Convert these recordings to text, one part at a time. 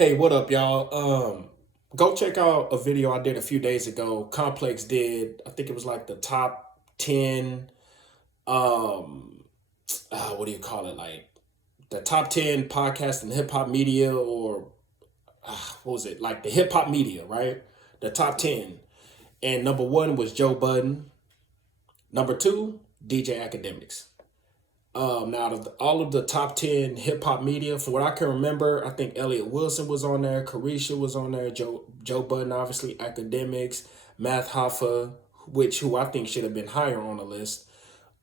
Hey, what up, y'all? Go check out a video I did a few days ago. Complex did, I think it was like the top 10, um, what do you call it? Like the top 10 podcast in hip hop media, or what was it? Like the hip hop media, right? The top 10. And number one was Joe Budden. Number two, DJ Academics. Now, out of all of the top 10 hip hop media, from what I can remember, I think Elliot Wilson was on there, Carisha was on there, Joe Budden, obviously, Academics, Math Hoffa, who I think should have been higher on the list.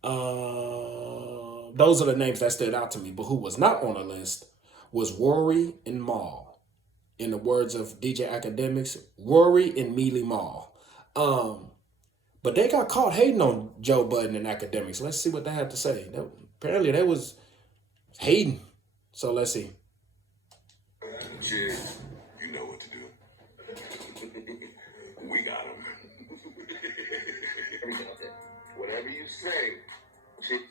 Those are the names that stood out to me. But who was not on the list was Rory and Maul. In the words of DJ Academics, Rory and Mealy Maul. But they got caught hating on Joe Budden and Academics. Let's see what they had to say. Apparently, they was hating. So let's see. Jig, you know what to do. We got him. Whatever you say.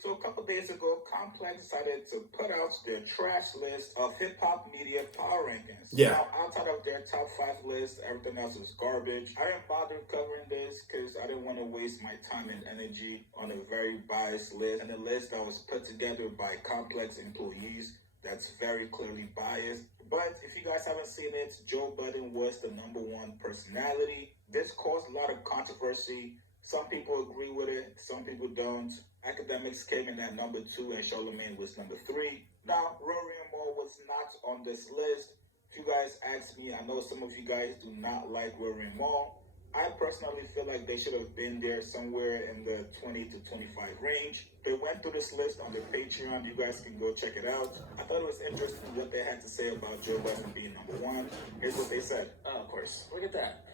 So a couple days ago, Complex decided to put out their trash list of hip-hop media power rankings. Yeah. Now, outside of their top 5 list, everything else is garbage. I didn't bother covering this because I didn't want to waste my time and energy on a very biased list, and a list that was put together by Complex employees that's very clearly biased. But if you guys haven't seen it, Joe Budden was the #1 personality. This caused a lot of controversy. Some people agree with it, some people don't. Academics came in at number 2 and Charlemagne was number 3. Now, Rory and Maul was not on this list. If you guys ask me, I know some of you guys do not like Rory and Maul. I personally feel like they should have been there somewhere in the 20 to 25 range. They went through this list on their Patreon. You guys can go check it out. I thought it was interesting what they had to say about Joe Budden being #1. Here's what they said. Oh, of course. Look at that.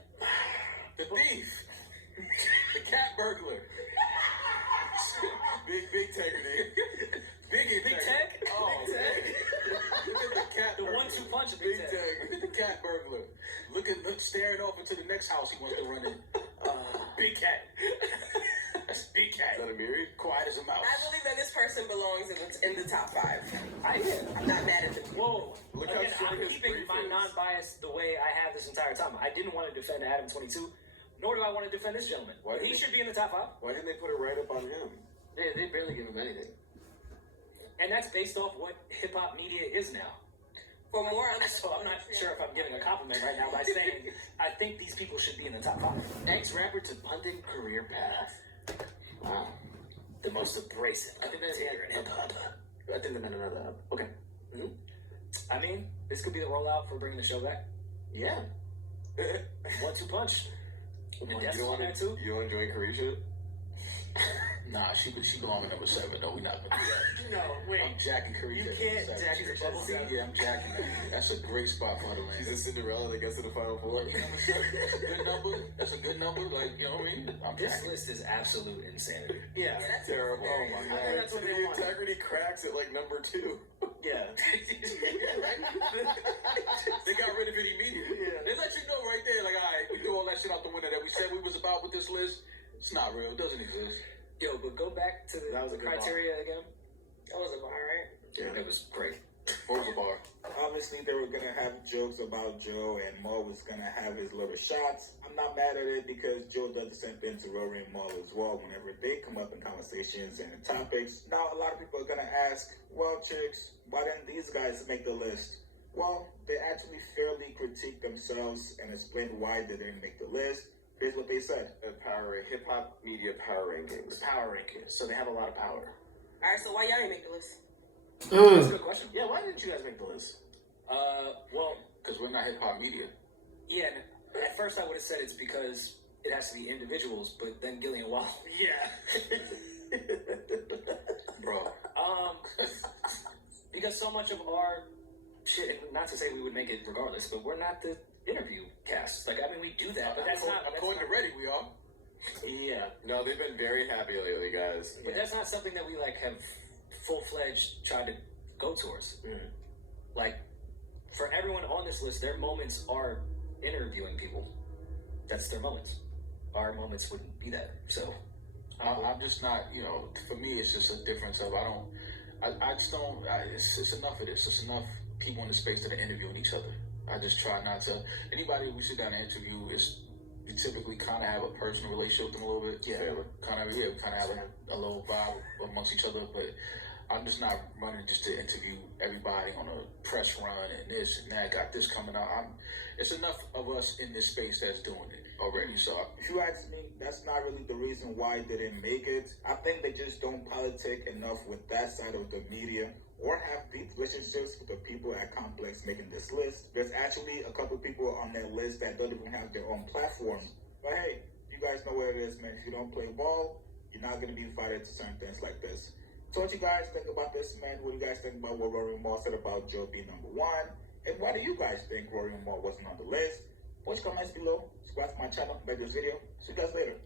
The thief. The cat burglar. Big integrity. Big tech? Oh, big tech. Look at the cat. The burglar. 1-2 punch of big tech. Look at the cat burglar. Look staring off into the next house he wants to run in. Big cat. That's big cat. Is that a mirror? Quiet as a mouse. I believe that this person belongs in the top 5. I'm not mad at them. Whoa. Look again, I'm keeping my non-bias the way I have this entire time. I didn't want to defend Adam 22, nor do I want to defend this gentleman. He should be in the top 5. Why didn't they put it right up on him? They barely give him anything. And that's based off what hip-hop media is now. For more on So I'm not sure if I'm giving a compliment right now by saying I think these people should be in the top 5. Ex-rapper to Budden career path. Wow. The most abrasive. I think that's I think they meant another. Okay. Mm-hmm. I mean, this could be the rollout for bringing the show back. Yeah. 1-2 punch. You don't want to join Carisha? Nah, she belong in number 7 though. We not gonna do that. No, wait. I'm jacking Carisha. You can't jack She's her bubble tea. Yeah, I'm jacking her. That's a great spot for her to land. She's a Cinderella that gets to the Final Four. That's a good number. That's a good number. Like, you know what I mean? This list is absolute insanity. Yeah, that's terrible. Oh my god. That's what they want. Integrity cracks at like number 2. Yeah. They got rid of it immediately. Yeah. They let you know right there, like, all right, we threw all that shit out the window that we said we was about with this list. It's not real. It doesn't exist. Yo, but go back to the criteria again. That was a bar, right? Yeah, it was great. What was the bar? Obviously, they were going to have jokes about Joe, and Maul was going to have his little shots. I'm not mad at it because Joe does the same thing to Rory and Maul as well whenever they come up in conversations and in topics. Now, a lot of people are going to ask, well, chicks, why didn't these guys make the list? Well, they actually fairly critiqued themselves and explained why they didn't make the list. Here's what they said. Hip-hop media power rankings. Power rankings. So they have a lot of power. All right, so why y'all didn't make the list? That's a good question. Yeah, why didn't you guys make the list? Well, because we're not hip-hop media. Yeah, at first I would have said it's because it has to be individuals, but then Gillian Wall. Yeah. Bro. Because so much of our shit, not to say we would make it regardless, but we're not the interview cast. Like, I mean, we do that, but that's not... According to Ready, we are. Yeah. No, they've been very happy lately, guys. But that's not something that we, like, have full-fledged tried to go towards. Like, for everyone on this list, their moments are interviewing people. That's their moments. Our moments wouldn't be that. So... I'm just not, you know, for me, it's just a difference of, it's enough of this. It's enough people in the space that are interviewing each other. I just try not to. Anybody we sit down and interview is we typically kind of have a personal relationship with them a little bit. Yeah. We kind of have a little vibe amongst each other. But I'm just not running just to interview everybody on a press run and this and that. Got this coming out. It's enough of us in this space that's doing it already. So If you ask me, that's not really the reason why they didn't make it. I think they just don't politic enough with that side of the media or have deep relationships with the people at Complex making this list. There's actually a couple people on that list that don't even have their own platforms. But hey, you guys know what it is, man. If you don't play ball, you're not going to be invited to certain things like this. So what you guys think about this, man? What do you guys think about what Rory Moore said about Joe being number one? And why do you guys think Rory Moore wasn't on the list? Post comments below. Subscribe to my channel. Like this video. See you guys later.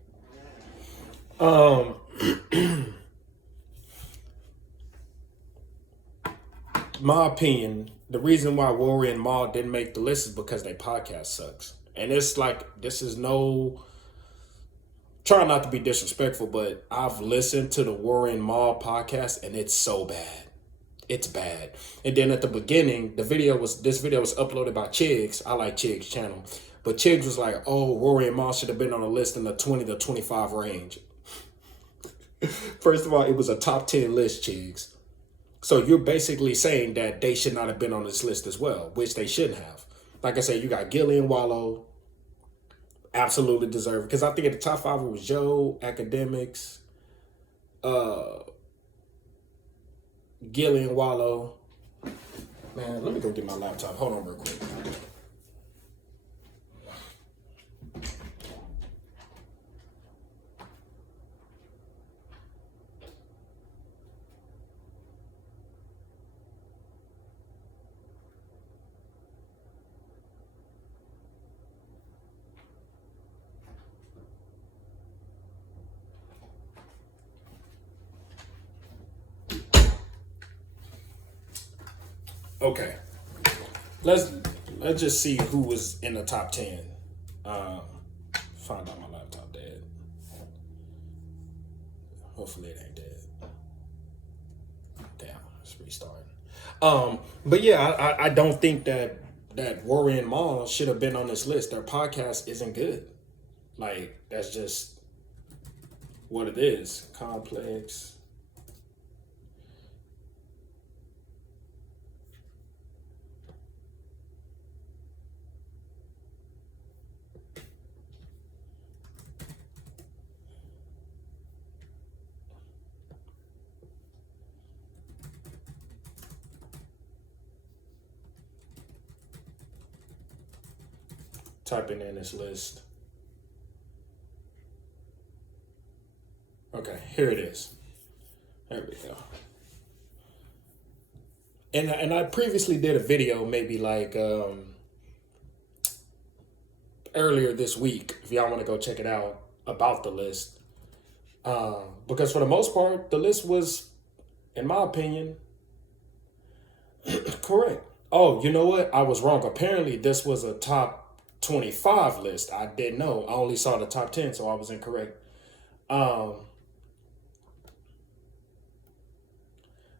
My opinion, the reason why Rory and Mal didn't make the list is because their podcast sucks. And it's like, this is no, try not to be disrespectful, but I've listened to the Rory and Mal podcast and it's so bad. It's bad. And then at the beginning, this video was uploaded by Chiggs. I like Chiggs' channel. But Chiggs was like, oh, Rory and Mal should have been on the list in the 20 to 25 range. First of all, it was a top 10 list, Chiggs. So you're basically saying that they should not have been on this list as well, which they shouldn't have. Like I said, you got Gillian Wallow, absolutely deserved. Because I think at the top 5 it was Joe, Akademiks, Gillian Wallow. Man, let me go get my laptop. Hold on real quick. Okay, let's just see who was in the top 10. Find out my laptop dead. Hopefully it ain't dead. Damn, it's restarting. But yeah, I don't think that Rory and Mal should have been on this list. Their podcast isn't good. Like, that's just what it is. Complex. Typing in this list. Okay, here it is. There we go. And I previously did a video maybe like earlier this week, if y'all want to go check it out, about the list. Because for the most part, the list was, in my opinion, correct. Oh, you know what? I was wrong. Apparently, this was a top 25 list. I didn't know. I only saw the top 10, so I was incorrect.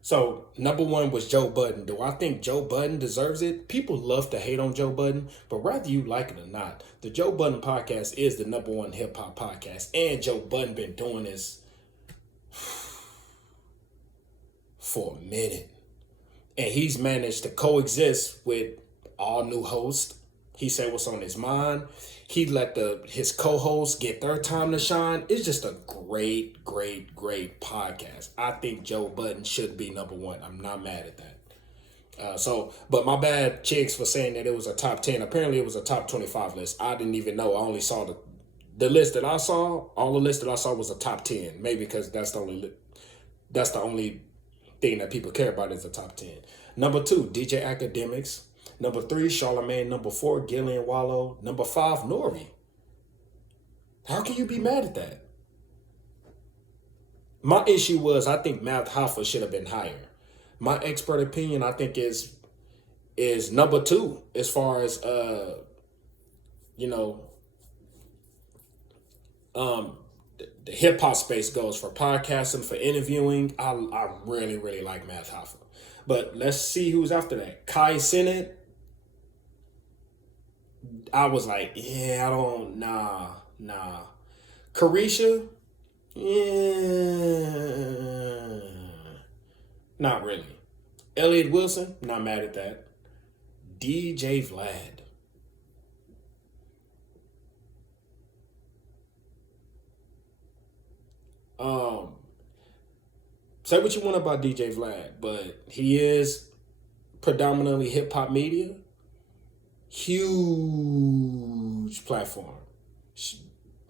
So number 1 was Joe Budden. Do I think Joe Budden deserves it? People love to hate on Joe Budden, but whether you like it or not, the Joe Budden podcast is the number 1 hip hop podcast, and Joe Budden been doing this for a minute, and he's managed to coexist with all new hosts. He said what's on his mind. He let his co-hosts get their time to shine. It's just a great, great, great podcast. I think Joe Budden should be number 1. I'm not mad at that. But my bad, Chicks, for saying that it was a top 10. Apparently, it was a top 25 list. I didn't even know. I only saw the list that I saw. All the list that I saw was a top 10. Maybe because that's the only thing that people care about is the top 10. Number 2, DJ Akademiks. Number 3, Charlamagne. Number 4, Gillian Wallow. Number 5, Rory. How can you be mad at that? My issue was, I think Math Hoffa should have been higher. My expert opinion, I think, is number 2 as far as the hip hop space goes, for podcasting, for interviewing. I really, really like Math Hoffa. But let's see who's after that. Kai Cenat. I was like, yeah, nah. Carisha, yeah, not really. Elliot Wilson, not mad at that. DJ Vlad. Say what you want about DJ Vlad, but he is predominantly hip hop media. Huge platform.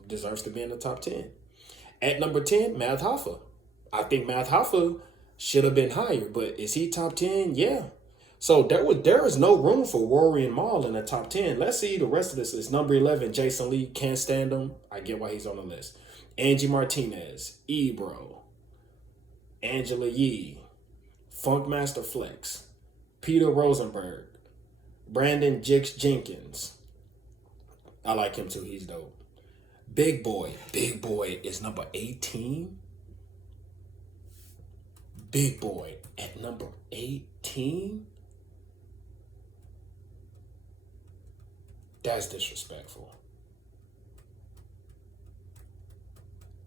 Deserves to be in the top 10. At number 10, Math Hoffa. I think Math Hoffa should have been higher, but is he top 10? Yeah. So there is no room for Rory and Mal in the top 10. Let's see the rest of this list. Number 11, Jason Lee. Can't stand him. I get why he's on the list. Angie Martinez. Ebro. Angela Yee. Funkmaster Flex. Peter Rosenberg. Brandon Jix Jenkins. I like him too. He's dope. Big Boy. Big Boy is number 18. Big Boy at number 18? That's disrespectful.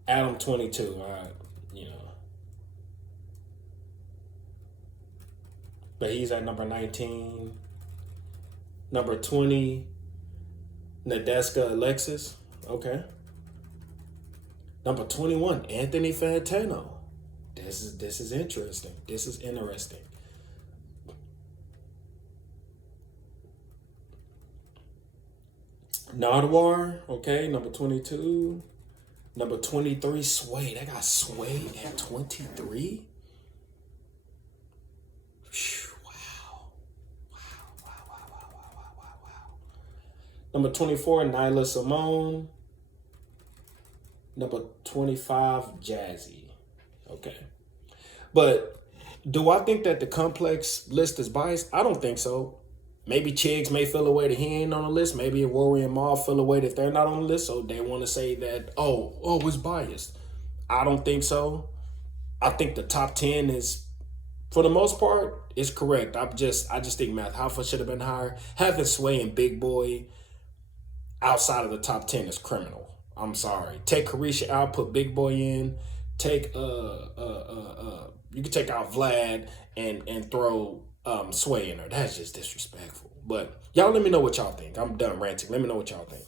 Adam 22, But he's at number 19. Number 20, Nadeska Alexis. Okay. Number 21, Anthony Fantano. This is interesting. This is interesting. Nardwar, okay, number 22. Number 23, Sway. They got Sway at 23? Wow. Number 24, Nyla Simone. Number 25, Jazzy. Okay. But do I think that the complex list is biased? I don't think so. Maybe Chigs may feel a way that he ain't on the list. Maybe Rory and Maul feel a way that they're not on the list, so they want to say that, oh, it's biased. I don't think so. I think the top 10 is, for the most part, is correct. I just think Math Hoffa should have been higher. Having Sway and Big Boy outside of the top 10 is criminal. I'm sorry. Take Carisha out, put Big Boy in. Take you can take out Vlad and throw Sway in there. That's just disrespectful. But y'all let me know what y'all think. I'm done ranting. Let me know what y'all think.